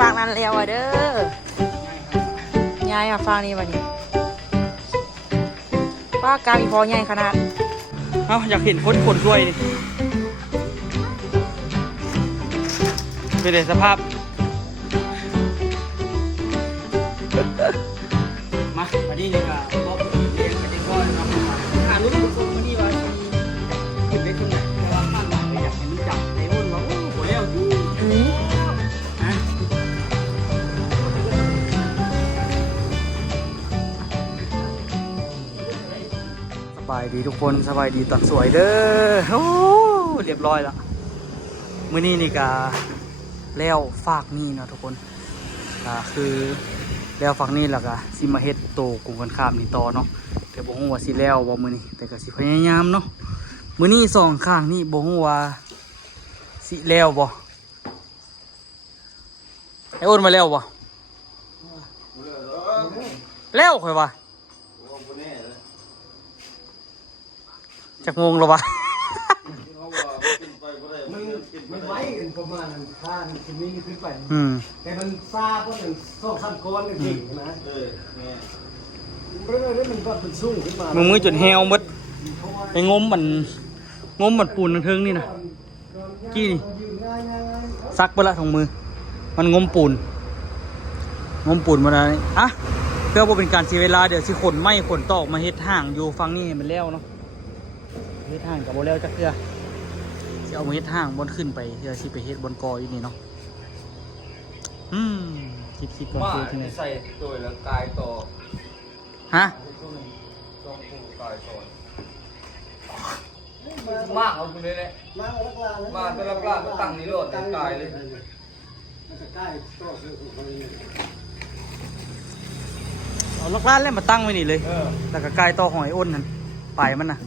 ฟังนั้นแล้วเด้อยายอะฟังนี่วันนี้ว่ากามีพอใหญ่ขนาดเอ้าอยากเห็นคนด้วยนี่เป็นสภาพมาดีนี่ก็บอกเรียนกันดีกว่าครับหารู้ทุกคนมาดีว่าเห็นได้ที่ไหนแต่ว่าข้างหลังอยากให้รู้จักไอ้อ้นว่าโอ้โหแล้วที่สบายดีทุกคนสบายดีตอนสวยเด้อโอ้เรียบร้อยแล้วมื้อนี้นี่ก็แล้วฝากนี่นะทุกคนก็คือแล้วฝากนี่แล้วก็สิมาเฮ็ดโตกลุ่มกันข้ามนี่ต่อเนาะแต่บ่ฮู้ว่าสิแล้วบ่มื้อนี้แต่ก็สิพยายามเนาะมื้อนี้สองข้างนี่บ่ฮู้ว่าสิแล้วบ่ไอ้อ้นมาแล้วบ่แล้วค่อยว่าจักโมงแล้ววะมันไว้กันประมาณท่านชิ้นนี้ขึ้นไป แต่มันซาเพราะหนึ่ง2-3 ก้อนจริงๆนะเรื่องมันก็เป็นสู้ขึ้นมามือจนแฮวหมดไอ้งมมันปูนทั้งเทิงนี่นะกี้นี่ซักไปละทงมือมันงมปูนมาได้อะเพื่อว่าเป็นการเสียเวลาเดี๋ยวสิขนไม้ขนตอกมาเฮ็ดห่างอยู่ฟังนี่มันแล้วเนาะเฮ็ดห่างกับโบแล้วจักเทื่อจะเอามาเฮ็ดห่างบนขึ้นไปเทื่อสิไปเฮ็ดบนกออยู่นี่เนาะคิดก่อนคือที่ไหนใส่ตัวแล้วกายต่อฮะต้องผูกกายต่อมากเอาคุณเลยแหละมาตะลักลาก็ตั้งนี่โลดกายเลยมันจะใกล้ต่อซื้อคนนี้เอาลักล้านเล่นมาตั้งไว้นี่เลยแล้วก็กายต่อหอยอ้นนั่นปลายมันน่ะ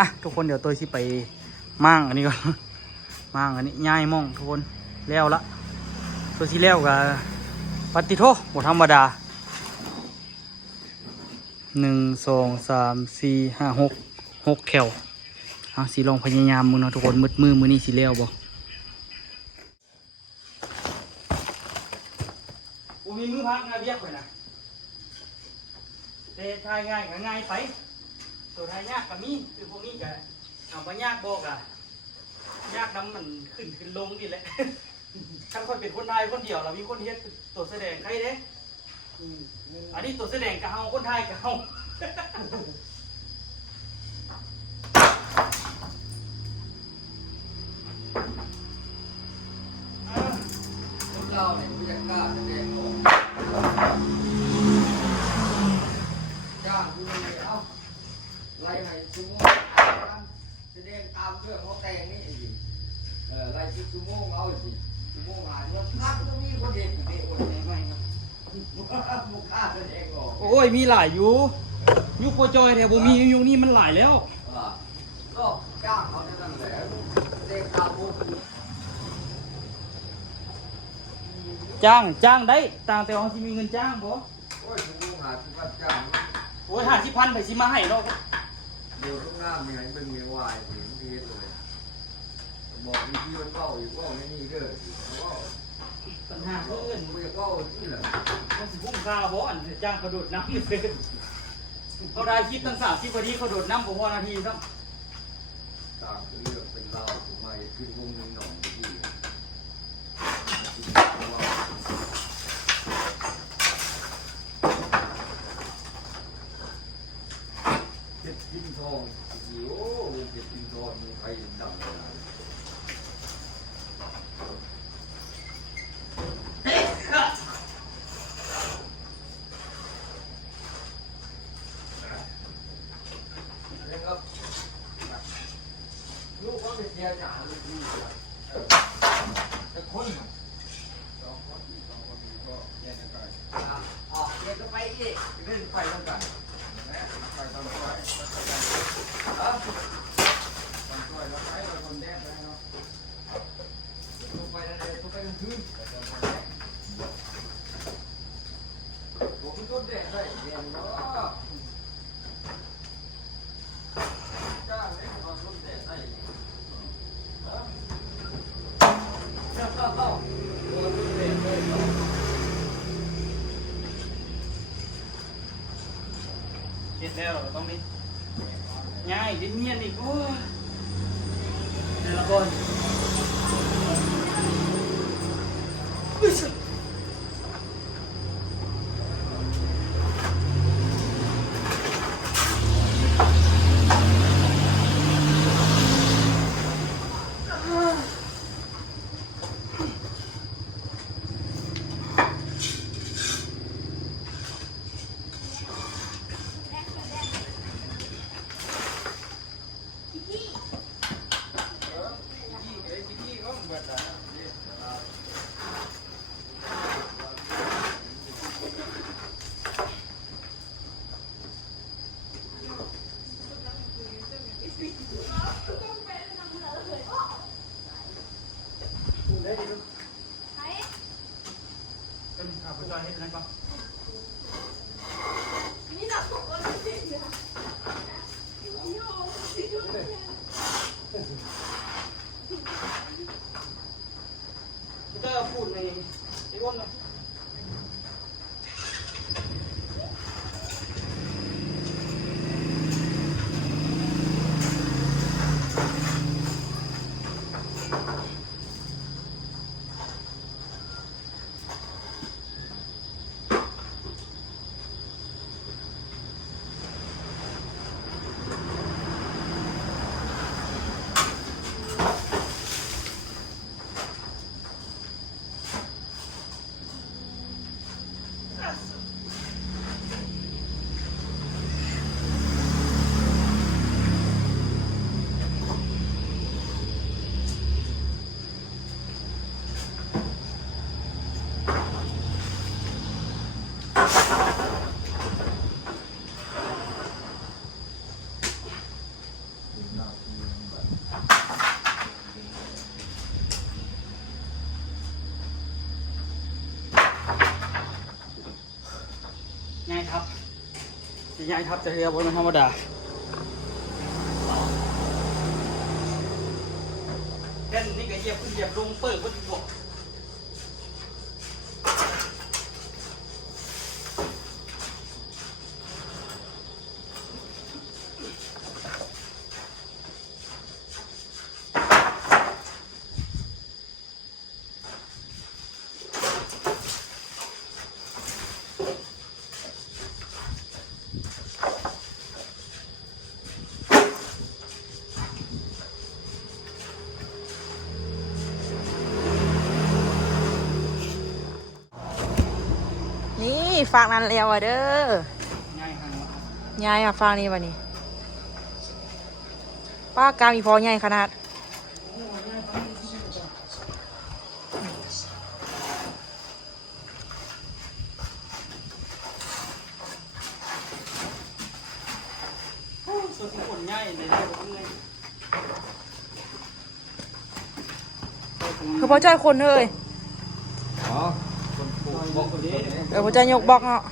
อ่ะทุกคนเดี๋ยวตัวสิไปมั่งอันนี้ก่อนมั่งอันนี้ง่ายม่องทุกคนแล้วละตัวสิแล้วกับปฏิโทหมดธรรมดา1 2 3 4 5 6แถวสิลองพยายามมึงเนาะทุกคนมือนี่สิแล้วบ่มีมือพักง่ายเบี้ยไปนะแต่ทายง่ายก็ง่ายไปตัวทายยากก็มีคือพวกนี้ก็เอาไปยากบอกอะยากน้ำมันขึ้นลงนี่แหละถ้าคนเป็นคนไทยคนเดียวเรามีคนเฮ็ดตัวแสดงใครเด้อันนี้ตัวแสดงกับเฮาคนไทยกับเฮาเราเนี่ยไม่อยากกล้าแสดงออกจ้างคุณเลยเอ้าไล่ให้ชั่วโมงแสดงตามเรื่องเขาแต่งนี่สิไล่ชั่วโมงเอาสิชั่วโมงหาเงินพักก็มีคนเด็กอยู่ในโอนไม่ครับมุกฆ่าแสดงออกโอ้ยมีหลายอยู่ยุคโคจอยแถวบ่มียุคนี้มันหลายแล้วก็จ้างเขานั่นแหละแสดงตามพวกจ้างได้ต่างแต่ว่าที่มีเงินจ้างบ่โอ้ยชั่วโมงหาที่วัดจ้างโอ้ย50,000ไปสิมาให้เนาะเดี๋ยวทุกหน้ามีอะไรเป็นเมียวายเสียงเพี้ยนเลยบอกมีที่มันเป้าอยู่ก็ไม่นี่เด้อปัญหาเพื่อน ไม่เป้าที่แหละมันสิคุ้มค่าบ่อันจ้างกระโดดน้ำนี่เป็นเขาได้คิดตั้ง30นาทีเขาโดดน้ำบ่พอนาทีซ้ำตามเรื่องเป็นเราถึงมาขึ้นวงหนึ่งหน่อยที่เจ็ดทิ้งทองโอ้เจ็ดทิ้งทองมีใครดำเลยลูกก็เป็นเสียจ่าลูกนี่แต่คน2 คนก็แยกกันไปเดี๋ยวจะไปอีกเล่นไฟต้องกันนะไฟต้องไฟต้องไฟแล้วใช้เราคนแดดไปเนาะต้องไปนั่นเลยต้องไปกลางคืนผมต้นแดดได้เดี๋ยวเนาะจ้าเล่นตอนต้นแดดได้เจ้า ฮ็ดแล้วเราก็ต้องนี่ง่ายดิ้นเมียนอีกโอ้ยแต่ละคนเป็นข่าวประจอยให้นั่นก่อนจะพูดในไอ้อ้วนนะง่ายครับง่ายครับจะเรียกว่ามันธรรมดาแค่นี้ก็เหยียบขึ้นเหยียบลงเปิดก็จะบอกนี่ฝากนั้นแล้วเด้อ ง่ายครับ ใหญ่อะฝากนี่วันนี้ป้ากามีพอใหญ่ขนาด ส่วนที่คนง่ายเลยเรื่อย คือพอจ้อยคนเลย อ๋อคนปลูกบอกคนนี้ พอจ้อยยกบล็อกเนาะ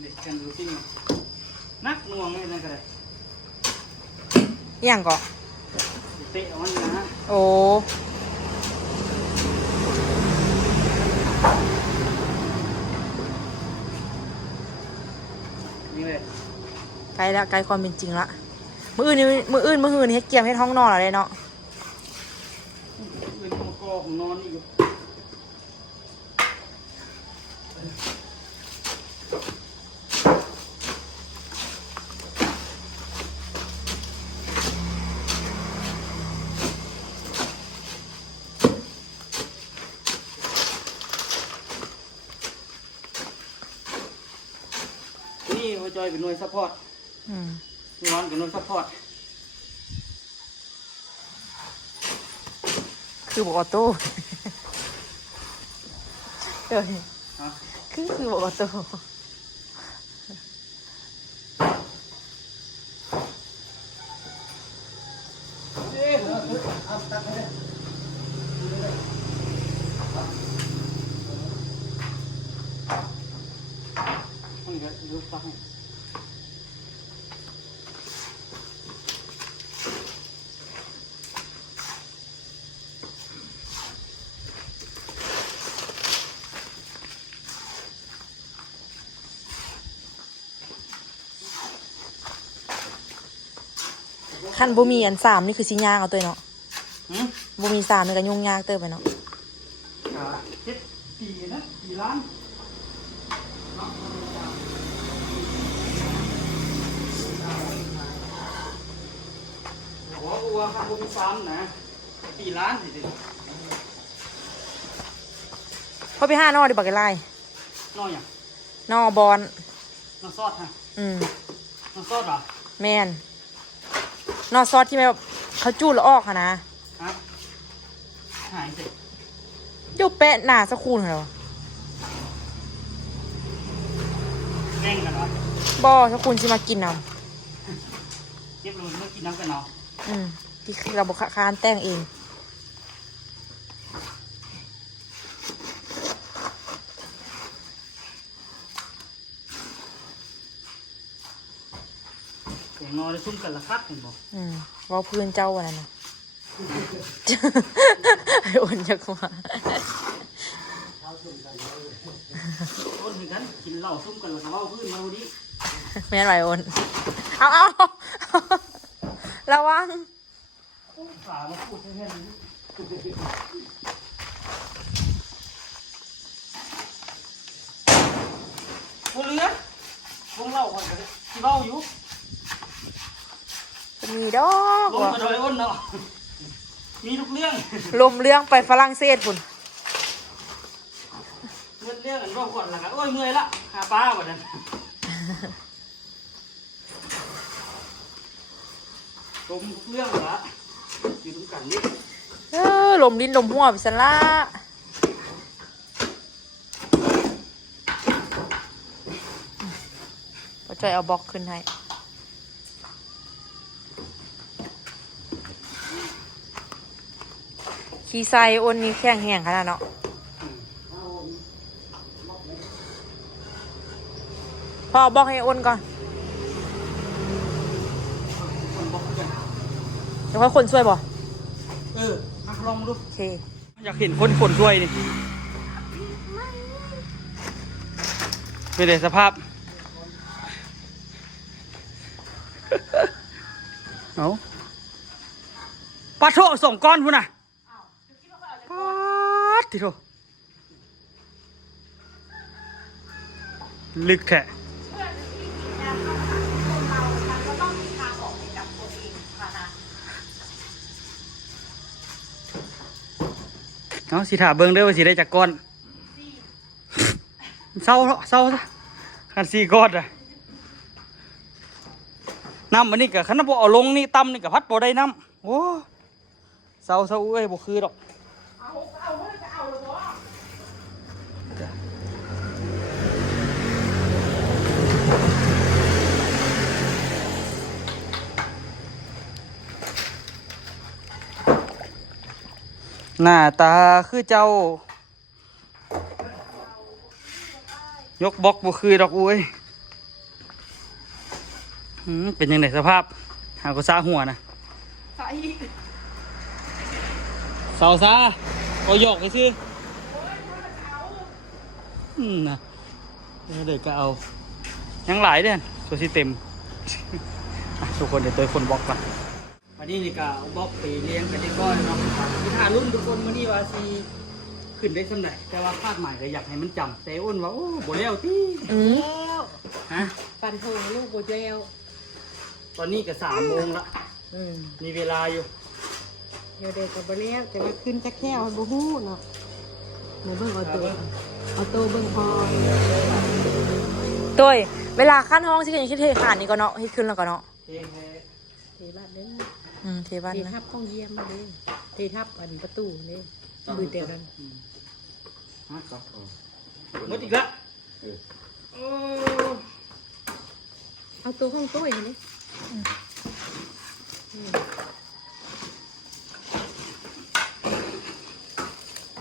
เด็กกันดูซิ่งนักหน่วงเลยนั่นก็ได้ อย่างก่อ เตะเอามันนะ โอ้ นี่เลย ไกลละไกลความเป็นจริงละมืออื่นนี่มืออื่นมือหืนเฮ็ดเกียมเฮ็ดห้องนอนอะไรเนาะ เป็นตัวกอของนอนนี่อยู่นี่หัวจอยเป็นหน่วยซัพพอร์ต อืม นอนเป็นหน่วยซัพพอร์ต คือบอกออโต้ เดี๋ยวนี้ ฮะ คือบอกออโต้ เอ๊ะ เอาตักให้ มันก็ดูตักให้ ขั้นบ่มีอัน3นี่คือสิยากเอาตัวเนาะ หืม บ่มี3นี่ก็ยุ่งยากเติบไปเนาะ 7 ปีนะกี่ล้านหัวอัวครับผมซ้ำนะกี่ล้านสิ พอไป5นอดิบักไล่ น้อยอย่าง นอบอน น้องซอดฮะ น้องซอดเหรอ แม่นนอซอสที่แบบเขาจูดแล้วออกค่ะนะ ฮะหายสิ เดี๋ยวแปะหน้าสักคูนเหรอ แกล้งกันเหรอ บ่สักคูนสิมากินเอา เก็บลงเมื่อกินน้ำกันเนาะ ที่เราบอกคานแต่งเอง เสียงงอได้ซุ่มกันละครับเห็นบอก เว่าพื้นเจ้าวันนั้นนะ ไอ้อ้วนจะกว่า ต้นเหมือนกันกินเหล้าซุ่มกันละครับว่าพื้นมาดูดิ แม่นไหวอ้วนเอาระวัง ฝามาพูดแค่นี้บนเรือวงเหล้าก่อนกันเลยที่เบ้าอยู่ มีดอก ลงมาโดยอ้นเนาะมีทุกเรื่อง ลมเรื่องไปฝรั่งเศสพุ่น เรื่องกันว่าก่อนละกันโอ้ยเมื่อยละหาปลาบ่นั้นลมทุกเรื่องละอยู่ตรงกันนี่ ลมลิ้นลมหัวพิศละป้าจอยเอาบล็อกขึ้นให้ขี้ไซอ้นนี้แข็งแห้งขนาดเนาะพ่อบอกให้อ้นก่อนเดี๋ยวค่อยคนช่วยบ่ มาลองมาดู โอเค อยากเห็นคนฝนด้วยนี่เป็นไงสภาพเอาปลาโถส่งก้อนพุ่นน่ะปลาติโถลึกแท้เอาสิถาเบิ่งเด้อว่าสิได้จากก้อนเศร้าซะคัน4ก้อนอ่ะน้ำมันนี่กับขันบ่เอาลงนี่ต่ำนี่กับพัดบ่ได้น้ำโอ้เศร้าเอ้ยบ่คือดอกหน้าตาคือเจ้ายกบล็อกบ่คือดอกอุ้ยเป็นยังไงสภาพหาก็ซาหัวนะเสาซาเอาหยอกไปสินะเด็กก็เอายังหลายเด้อตัวที่เต็ม ทุกคนเดี๋ยวตัวคนบล็อกละวันนี้นี่ก็เอาบล็อกไปเลี้ยงกันได้ก้อนเนาะที่ถ่ารุ่นทุกคนวันนี้ว่าสิขึ้นได้สำเร็จแต่ว่าคาดหมายก็อยากให้มันจำแต่อ้นว่าโอ้โบเลี้ยวที่ฮะ ปันโทลูกโบเจล ตอนนี้ก็3 โมงละมีเวลาอยู่ เดี๋ยวเด็กกับเลี้ยวแต่ว่าขึ้นจะแค่เอาบูฮู้เนาะหนูเบิ่งเอาตัวเบิ่งพอ ตัวเวลาขั้นห้องที่กันยังคิดเทขานนี่ก็เนาะให้ขึ้นแล้วก็เนาะ เทแท้ เทบ้านเด้อ เทบ้าน เท นะ ทับห้องเยี่ยมมาเด้อเททับอันประตูเด้อมือเดียวกัน ฮะครับหมดอีกละโอ้ เอาตัวห้องโต้อย่างนี้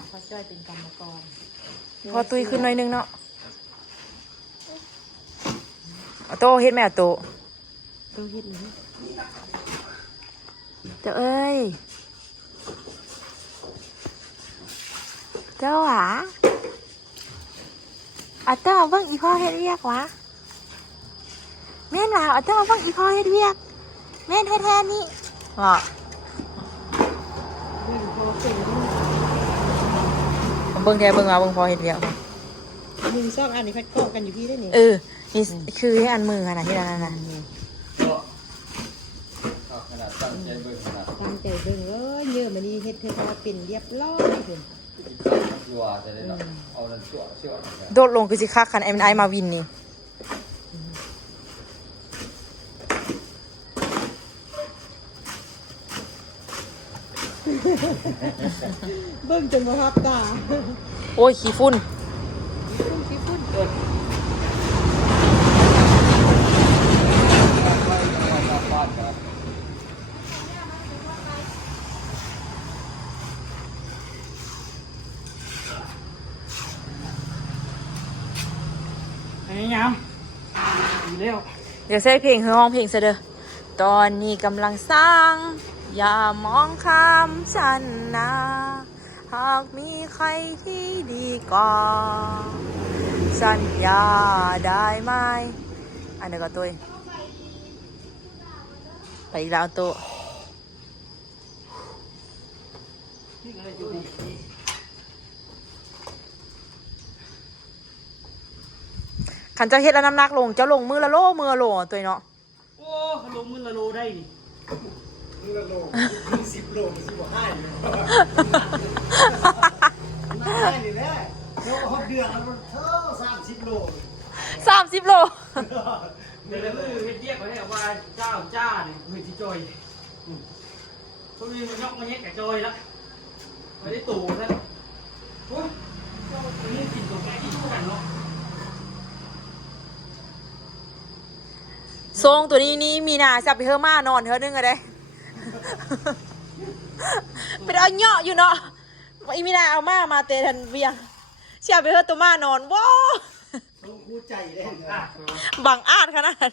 พอจ้อยเป็นกรรมกรพอตุยขึ้นหน่อยนึงเนาะเอาโตเฮ็ดแม่เอาโต ตัวเฮ็ดนี้ เจ้าเอ้ยเจ้าหวะเอาเจ้าเบิ่งอีพ่อเฮ็ดเวียกวะแม่นว่าเอาเจ้าเบิ่งอีพ่อเฮ็ดเวียกแม่นแท้ๆนี่ ว่า เบิ่งพอเป็น เบิ่งแท้เบิ่งมาเบิ่งพอเห็นเดียว มึงชอบอันนี้พัดเกาะกันอยู่พี่ได้นี่ นี่คือให้อันมือขนาดที่นั่นน่ะ ก็ขนาดตั้งใจเบิ่งขนาด ตั้งใจเบิ่งเยอะมันนี่เฮ็ดให้เราเป็นเรียบร้อยเพิ่น กินข้าวมันรัวจะได้เนาะเอานั่นชั่วกัน โดดลงคือสิคักคัน M&I มาวินนี่ เบิ่งจนบ่ทับตา โอ้ยขี้ฝุ่น ขี้ฝุ่น บ้านครับ พยายามดีแล้ว เดี๋ยวใส่เพลงคือห้องเพลงซะเด้อตอนนี้กำลังสร้าง อย่ามองข้ามฉันนะหากมีใครที่ดีกว่าสัญญาได้ไหมอันเดียวก็ตัวไปอีกแล้วตัวขันเจ้าเฮ็ดแล้วน้ำหนักลงเจ้าลงมือละโลมือละโลตัวเนาะ โอ้ขนมมือละโลได้นี่ มือละโล10 โลมันสิบ่ให้เลยน่าได้นี่แหละเดี๋ยวฮอดเดือนแล้วมัน30 โล 30 โล เดี๋ยวมือเฮ็ดเรียกเขาได้ว่าเจ้าจ้าเนี่ยมือที่จอยพวกนี้มันยกมาแยกกับจอยละไม่ได้ตู่ซะโอ้ยวันนี้กินตัวแกที่คู่กันเนาะ ทรงตัวนี้นี่มีนาจะไปเฮอมานอนเธอนึงอะได้เป็นเอาเหยาะอยู่เนาะอีมีนาเอามาเตะทันเวียงเชียไปเฮอตัวมานอนว้า ต้องคู่ใจได้นะ บังอาจขนาด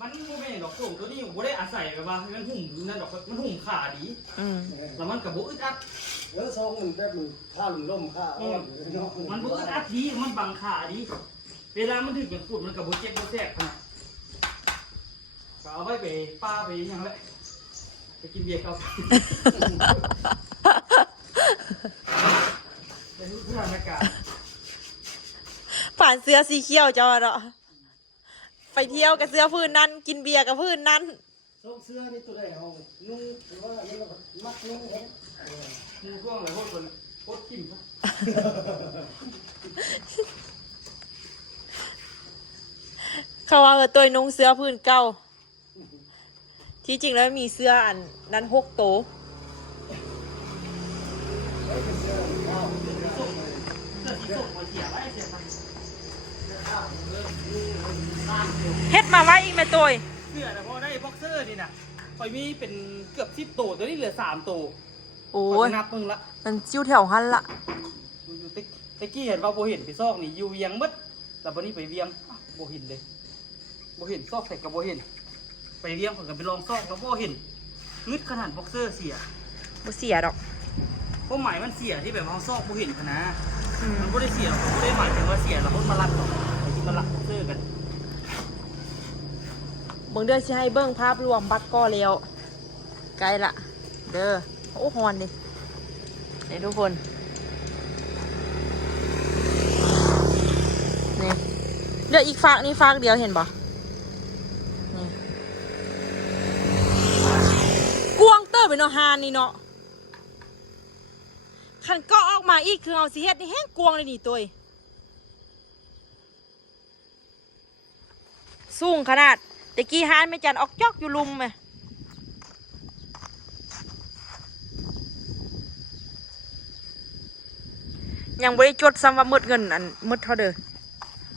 มันโมเมนต์ดอกโป่งตัวนี้ผมได้อาศัยแบบว่ามันหุ่มนั่นดอกมันหุ่มขาดี แล้วมันกับบุอึดอัด ทรงมันแบบมันข้าวล่มข้าวอ่อน มันบุอึดอัดดีมันบังขาดีเวลามันถึงอย่างปุ่นมันกับบุเจ็บบุแสบขนาดก็เอาไว้ไปป้าไปยังไงไปกินเบียร์เขาไปทุกสถานการณ์ ผ่านเสื้อสีเขียวเจ้าเนาะไปเที่ยวกับเสื้อพื้นนั้นกินเบียร์กับพื้นนั้น ทรงเสื้อนี่ตัวใดเอานุ่งหรือว่าอันนี้มักนุ่งเห็น มูช่วงอะไรพวกคนโคตรกิมซะ เขาว่าตัวนุ่งเสื้อพื้นเก่าที่จริงแล้วมีเสื้ออันนั้น6 โตว เฮ็ดมาไว้อีกไหมตัว เสื้อแต่พอได้บ็อกเซอร์นี่นะคอยมีเป็นเกือบ10 ตัวตัวนี้เหลือ3 ตัว โอ้ คอย ย นับมึงละ มันจิ้วแถวหันละ อยู่ตะกี้เห็นว่าโบเห็นไปซอกนี่อยู่เวียงมัดแต่วันนี้ไปเวียงโบเห็นเลยโบเห็นซอกใส่กับโบเห็นไปเวียงผมก็ไปลองซอกแล้วโบเห็นงึดขนาดบ็อกเซอร์เสีย บ่เสียดอก เพราะหมายมันเสียที่แบบว่าซอกโบเห็นขนาดมันไม่ได้เสียมันไม่ได้หมายถึงว่าเสียแล้วคนมาลักหรอกไอ้ที่มาลักบ็อกเซอร์กัน เบิ่งเด้อสิให้เบิ่งภาพรวมบัตรก็แล้วใกล้ละเด้อโอ้ฮอนดินี่ทุกคนนี่เดี๋ยวอีกฝากนี่ฝากเดียวเห็นปะนี่กวางเตอร์เป็นเนาะฮานนี่เนาะขันก็ออกมาอีกคือเอาสิเฮ็ดนี่แห้งกวางเลยนี่ตัวเองสูงขนาดตะกี้ฮานไม่จันออกจอกอยู่ลุมไหมยังบริจดซ้ำว่าหมดเงินอันหมดเท่าเดิม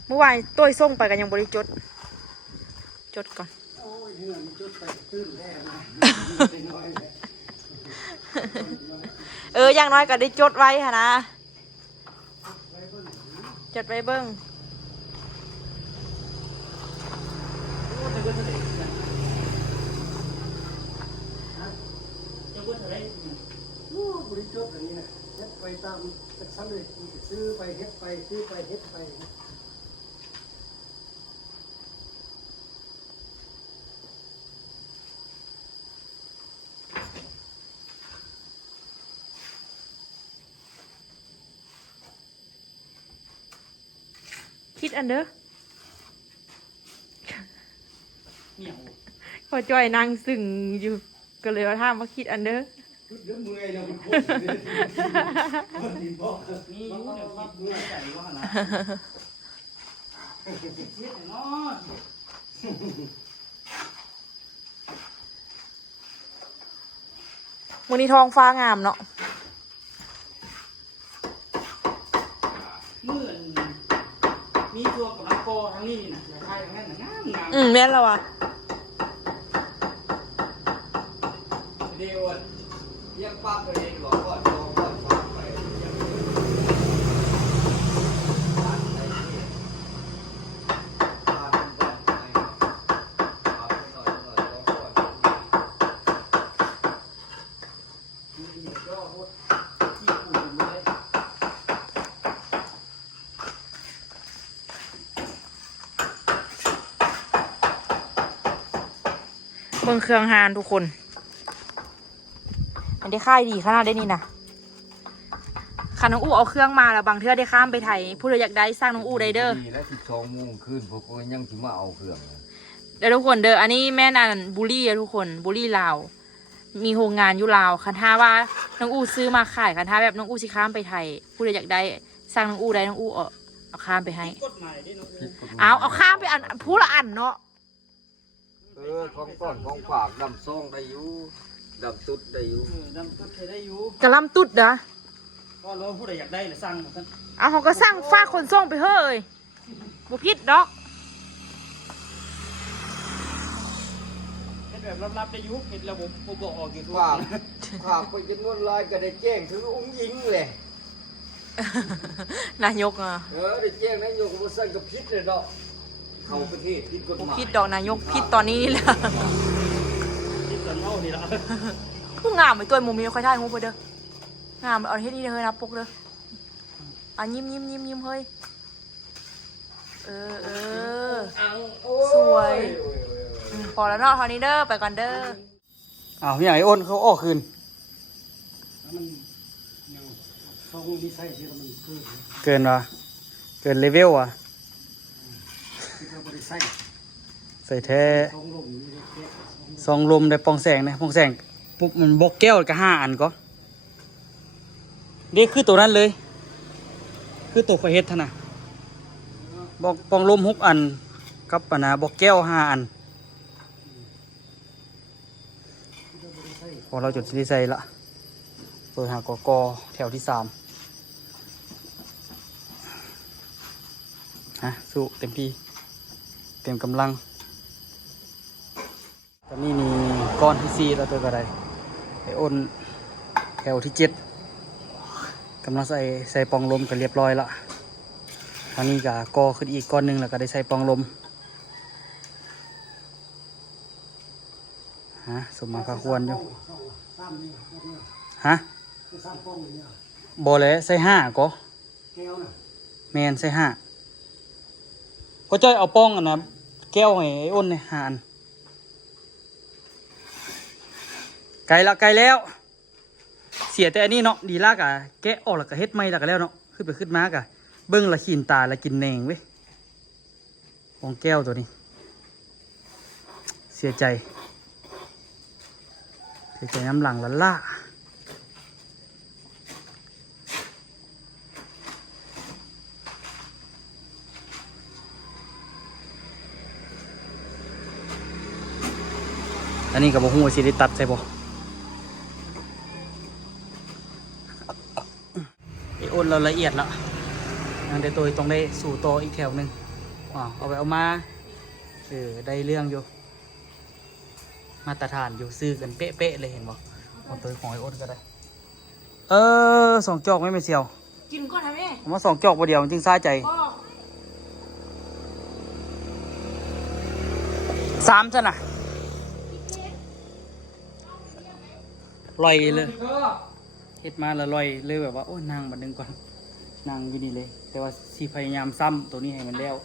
เมื่อวานตัวส่งไปกันยังบริจดก่อน โอ้ยเงินจุดไปตื้นแน่นะน้อยเลย อย่างน้อยก็ได้จดไว้ค่ะนะจดไว้เบิ้ง โอ้บริจาคอันนี้นะเฮ็ดไปตามจักชั้นเลยซื้อไปเฮ็ดไปซื้อไปเฮ็ดไป คิดอันเด้อ เหนียว พอจอยนางสึ่งอยู่ก็เลยว่าถามว่าคิดอันเด้อ เดี๋ยวเมื่อยแล้วมันโคตรมันดีบอก นี่อยู่เดี๋ยวคิดเมื่อยใจว่านะเสียแต่เนาะ วันนี้ท้องฟ้างามเนาะ เมื่อนมีตัวกับนักโกทั้งนี้นะอย่าใช่ทั้งนั้นนะงามงาม แม่นแล้วอ่ะ เดี๋ยวเรียกป้าตัวเองบอกก่อนก่อนฟังไปตัดไปนี่ตัดก่อนไปเอาไปหน่อยบอกก่อน นี่ก็โคตรขี้ปูนเลย เบิ่งเครื่องหานทุกคน อันได้ค่ายดีขนาดได้นี่นะคันน้องอู้เอาเครื่องมาแล้วบางเทื่อได้ข้ามไปไทยผู้ใดอยากได้สร้างน้องอู้ได้เด้อ ดีแล้ว12 โมงคืนพวกก็ยังสิมาเอาเครื่อง เดี๋ยวทุกคนเด้ออันนี้แม่นันบุรีอะทุกคนบุรีลาวมีโรงงานอยู่ลาวคันท่าว่าน้องอู้ซื้อมาขายคันท่าแบบน้องอู้สิข้ามไปไทยผู้ใดอยากได้สร้างน้องอู้ได้น้องอู้เอาข้ามไปให้ กฎหมายได้เนาะ เอาข้ามไปอันผู้ละอันเนาะ ของก้อนของฝากดำซ่องได้อยู่ดำตุดได้อยู่ ดำก็ใช้ได้อยู่ กระลำตุดนะ ก็เราผู้ใดอยากได้หรือสั่งมาสั่น เอาเขาก็สร้างฟ้าคนส่งไปเฮ้ยบุพิษดอก เป็นแบบลับๆได้อยู่เป็นระบบบอกออกอยู่ทุก ฝากฝากไปจำนวนลายก็ได้แจ้งถึงองค์หญิงเลย นายกอ่ะ ได้แจ้งนายกว่าสั่นกับพิษเลยเนาะเข้าประเทศผิดกฎห บุ มาย พิษดอกนายกพิษตอนนี้นี่แหละ ที่ตอนเล่านี่ละ ผู้งามไปตัวมุมนี้ค่อยได้งูไปเด้องามเอาเฮ็ดนี่เด้อเฮ้ยนะปกเด้ออ่ะยิ้มเฮ้ยเออ สวยพอแล้วเนาะเท่านี้เด้อไปก่อนเด้อ อ้าวพี่ใหญ่อ้นเขาออกคืน มันยังทรงนิสัยที่มันเกิด เกินวะเกินเลเวลวะ ที่เราบริใส่ ใส่แท้ ทรงลมนี่เด็ก ซองลมได้ปองแสงนะปองแสงปุ๊บมันบอกแก้วก็5 อันก็เด็กคือตัวนั้นเลย คือตัวไฟเฮ็ดท่านน่ะบอกปองลม6 อันกับปะนะบอกแก้ว5 อันพอเราจุดที่ใส่ละเปิดหากกแถวที่3ฮะสู้เต็มที่เต็มกำลังตอนนี้นี่ก้อนที่4แล้วตัวกระไดไออ้นแถวที่7กำลังใส่ปองลมกันเรียบร้อยละตอนนี้ก็กอขึ้นอีกก้อนหนึ่งแล้วก็ได้ใส่ปองลมฮะสมมาพาควรอยู่ ซ้ำนี่เนี่ย ฮะ ซ้ำป้องเนี่ย บอแล้วใส่5ก็ แก้วน่ะ แมนใส่5ก็จ้อยเอาป้องอันนะแก้วให้ไอ้อ้นเนี่ย5 อันไกลแล้ว เสียแต่อันนี้เนาะดีลากอะแกะออกแล้วก็เฮ็ดไม่แล้วก็แล้วเนาะขึ้นไปขึ้นมากะเบิ้งละขีนตาละกินแหนงเว้ยของแก้วตัวนี้ เสียใจน้ำหลังละล่าอันนี้กับบ่ฮู้ว่าสิได้ตัดใส่บ่ไอ้อ้นเราละเอียดละยังได้ตัวต้องได้สู่ต่ออีกแถวหนึงเอาไปเอามาได้เรื่องอยู่มาตรฐานอยู่ซื้อกันเป๊ะๆเลยเห็นบ่เอาตัวของไอ้อ้นก็ได้2 จอกไม่เป็นเสียว กินก่อนนะแม่ ผมว่า2 จอกบ่เดียวมันจึงซาใจ พ่อ 3ซะน่ะลอยเลยเฮ็ดมาแล้วลอยเลยแบบว่าโอ้ยนั่งบัดนึงก่อนนั่งอยู่นี่เลย แต่ว่าสิพยายามซ้ำตัวนี้ให้มันแล้ว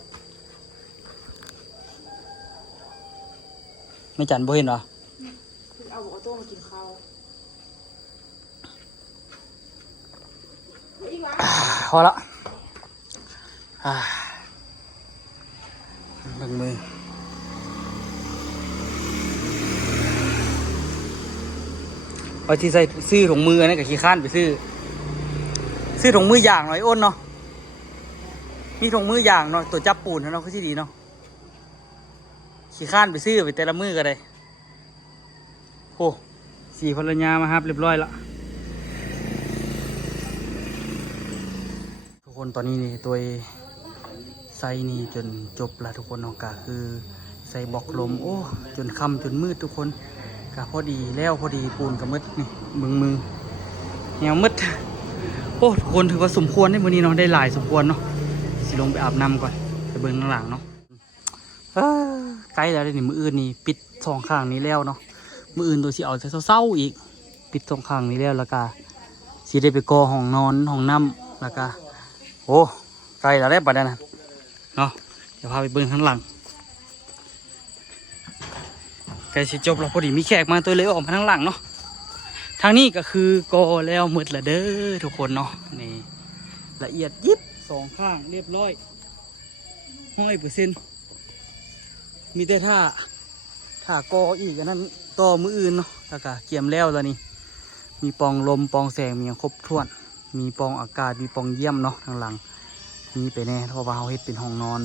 ไม่จันบ่เห็นเหรอ คือเอาโต้มากินข้าว พอละ ถึงมือเอาที่ใส่ซื้อถุงมือนั่นกับขี้ข้านไปซื้อถุงมืออย่างหน่อยอ้นเนาะมีถุงมืออย่างเนาะตัวจับปูนเนาะก็ที่ดีเนาะขี้ข้านไปซื้อไปแต่ละมือก็ได้โอ้สี่ภรรยามาครับเรียบร้อยละทุกคนตอนนี้นี่ตัวใส่นี่จนจบละทุกคนเนาะก็คือใส่บล็อกลมโอ้จนค่ำจนมืดทุกคนก็พอดีแล้วพอดีปูนกับมืดนี่มือแนวมืดโอ้ทุกคนถือว่าสมควรในมื้อนี้เนาะได้หลายสมควรเนาะสิลงไปอาบน้ำก่อนไปเบิ่งข้างหลังเนาะใกล้แล้วนี่มื้ออื่นนี่ปิดสองข้างนี้แล้วเนาะมื้ออื่นตัวสิเอาแต่เศร้าๆอีกปิดสองข้างนี้แล้วก็สิได้ไปก่อห้องนอนห้องน้ำแล้วก็โอ้ใกล้แล้วได้ปะเนี่ยนะเนาะเดี๋ยวพาไปเบิ่งข้างหลังใกล้สิจบแล้วพอดีมีแขกมาตัวเลยออกมาข้างหลังเนาะทางนี้ก็คือก่อแล้วหมดละเด้อทุกคนเนาะนี่ละเอียดยิบสองข้างเรียบร้อย100%มีแต่ถ้ากออีกอันนั้นต่อมืออื่นเนาะแล้วก็เกี่ยมแล้วแล้วนี่มีปองลมปองแสงมีอย่างครบถ้วนมีปองอากาศมีปองเยี่ยมเนาะทางหลังมีไปแน่เพราะว่าเขาเฮ็ดเป็นห้องนอน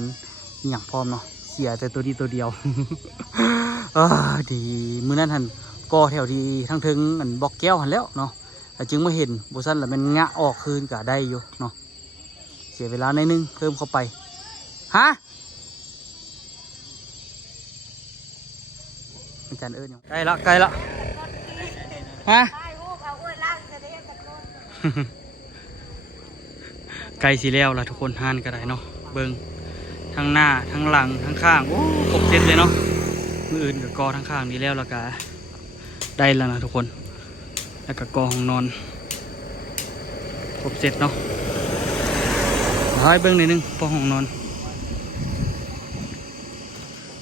มีอย่างพร้อมเนาะเสียแต่ตัวเดียว ดีมื้อนั้นหันกอแถวดีทั้งถึงอันบอกแก้วหันแล้วเนาะแต่จึงมาเห็นบุษันแล้วมันงะออกคืนก็ได้อยู่เนาะเสียเวลาในนึงเพิ่มเข้าไปฮะมีการอยู่ใกล้ละฮะ ไกลสิแล้วล่ะทุกคนห่านก็ได้เนาะเบิ่งทั้งหน้าทั้งหลังทั้งข้างโอ้ครบเซตเลยเนาะมืออื่นกับกอทั้งข้างนี้แล้วก็ได้แล้วนะทุกคนแล้วก็กอห้องนอนครบเซตเนาะให้เบิ่งหน่อยนึงพอห้องนอน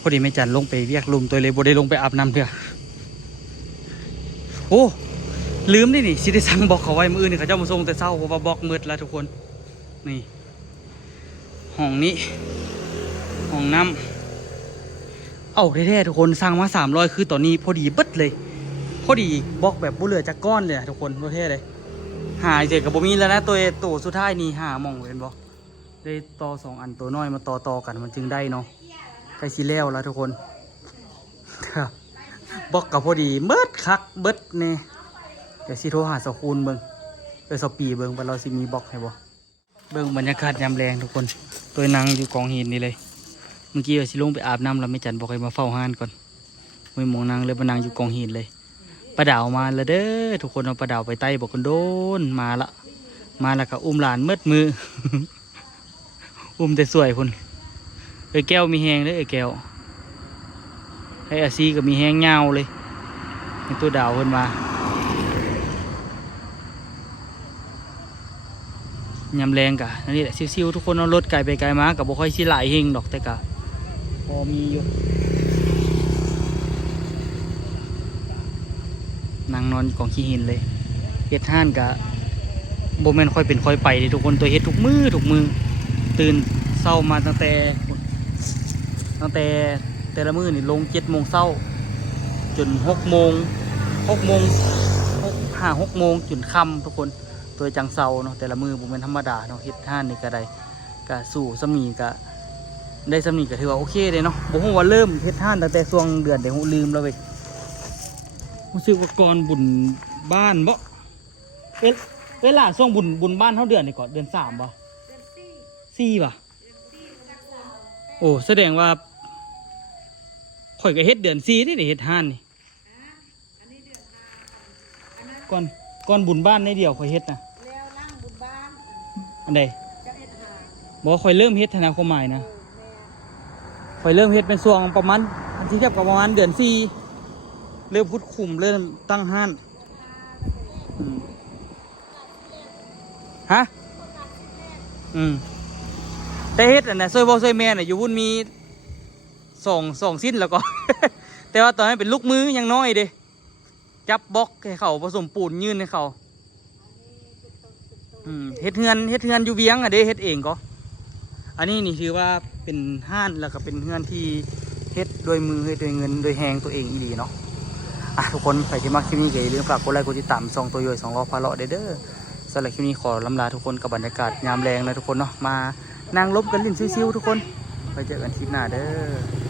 พอดีไม่จันลงไปเวียกลุมตัวเลยบ่ได้ลงไปอาบน้ำเถอะโอ้ลืมดินี่สิได้สั่งบอกเขาไว้มืออื่นเขาเจ้ามาส่งแต่เช้าเพราะว่าบอกมืดแล้วทุกคนนี่ห้องนี้ห้องน้ำเอาแท้ๆทุกคนสั่งมา300คือตอนนี้พอดีเบิดเลยพอดีบอกแบบบุเหลือจากก้อนเลยทุกคนประเทศเลยหาเจกับบ่มีแล้วนะตัวสุดท้ายนี่หามองเห็นบ่ได้ต่อ2อันตัวน้อยมาต่อกันมันจึงได้เนาะใกล้สิแล้วแล้วทุกคนบอกกับพอดีเบิดคักเบิดเนี่ยเดี๋ยวสิโทรหาสคูลเบิ่งสปีเบิ่งว่าเราสิมีบอกให้บ่เบิ่งบรรยากาศยามแรงทุกคนตัวนั่งอยู่กองหินนี่เลยเมื่อกี้ว่าสิลงไปอาบน้ำแล้วไม่จันบอกให้มาเฝ้าห้านก่อนไม่มองนางเลยมานั่งอยู่กองหินเลยปลาดาวมาแล้วเด้อทุกคนเอาปลาดาวไปไต่บอกกันโดนมาแล้วก็อุ้มหลานมืดมือ อุ้มแต่สวยคนแก้วมีแหงเลยแก้วให้อาซีก็มีแหงเงาเลยให้ตัวดาวคนมายำแรงกะนี่แหละซิวๆทุกคนเอารถไกลไปไกลมากับบ่ค่อยสิหลายเฮงดอกแต่กะพอมีอยู่นั่งนอนกองขี้หินเลยเฮ็ดห้านกะบ่แม่นค่อยเป็นค่อยไปเลยทุกคนตัวเฮ็ดทุกมือตื่นเช้ามาตั้งแต่แต่ละมื้อนี่ลง7 โมงเช้าจน6 โมง5 6 โมงจนค่ำทุกคนตัวจังเซาเนาะแต่ละมือบุเป็นธรรมดาเนาะเฮ็ดท่านนี่ก็ได้ก็สู่สมีก็ได้สมีก็ถือว่าโอเคเลยเนาะบ่ฮู้ว่าเริ่มเฮ็ดท่านตั้งแต่ช่วงเดือนเดี๋ยวลืมแล้วเว้ยรู้สึกว่าก่อนบุญบ้านบ่เวลาช่วงบุญบ้านเท่าเดือนนี่ก่อนเดือน3บ่เดือน4บ่โอ้แสดงว่าข่อยก็เฮ็ดเดือน4นี่เฮ็ดท่านนี่ก่อนบุญบ้านในเดียวข่อยเฮ็ดนะแล้วนั่งบุญบ้านอันใดจะเฮ็ดหาบอกข่อยเริ่มเฮ็ดธนาความหมายนะข่อยเริ่มเฮ็ดเป็นช่วงประมาณอันที่เทียบกับประมาณเดือน4เริ่มพุดคุมเริ่มตั้งห้านฮะแต่เฮ็ดอันน่ะซอยบ่ซอยแม่น่ะอยู่วุ่นมี2สิ้นแล้วก็ แต่ว่าตอนนั้นเป็นลูกมือยังน้อยเด้จับบล็อกให้เขาผสมปูนยื่นให้เขาเฮ็ดเฮือนอยู่เวียงอ่ะเด้เฮ็ดเองก็ อันนี้นี่ถือว่าเป็นห้านแล้วก็เป็นเฮือนที่เฮ็ดโดยมือเฮ็ดโดยเงินโดยแหงตัวเองอีหลีเนาะทุกคนใครที่มักคลิปนี้ก็อย่าลืมฝากกดไลค์กดติดตาม2ตัวย่อย2ล้อพาเลาะเด้อสำหรับคลิปนี้ขอลำลาทุกคนกับบรรยากาศยามแรงเลยทุกคนเนาะมานั่งลบกันลิ้นซิวๆทุกคนไปเจอกันคลิปหน้าเด้อ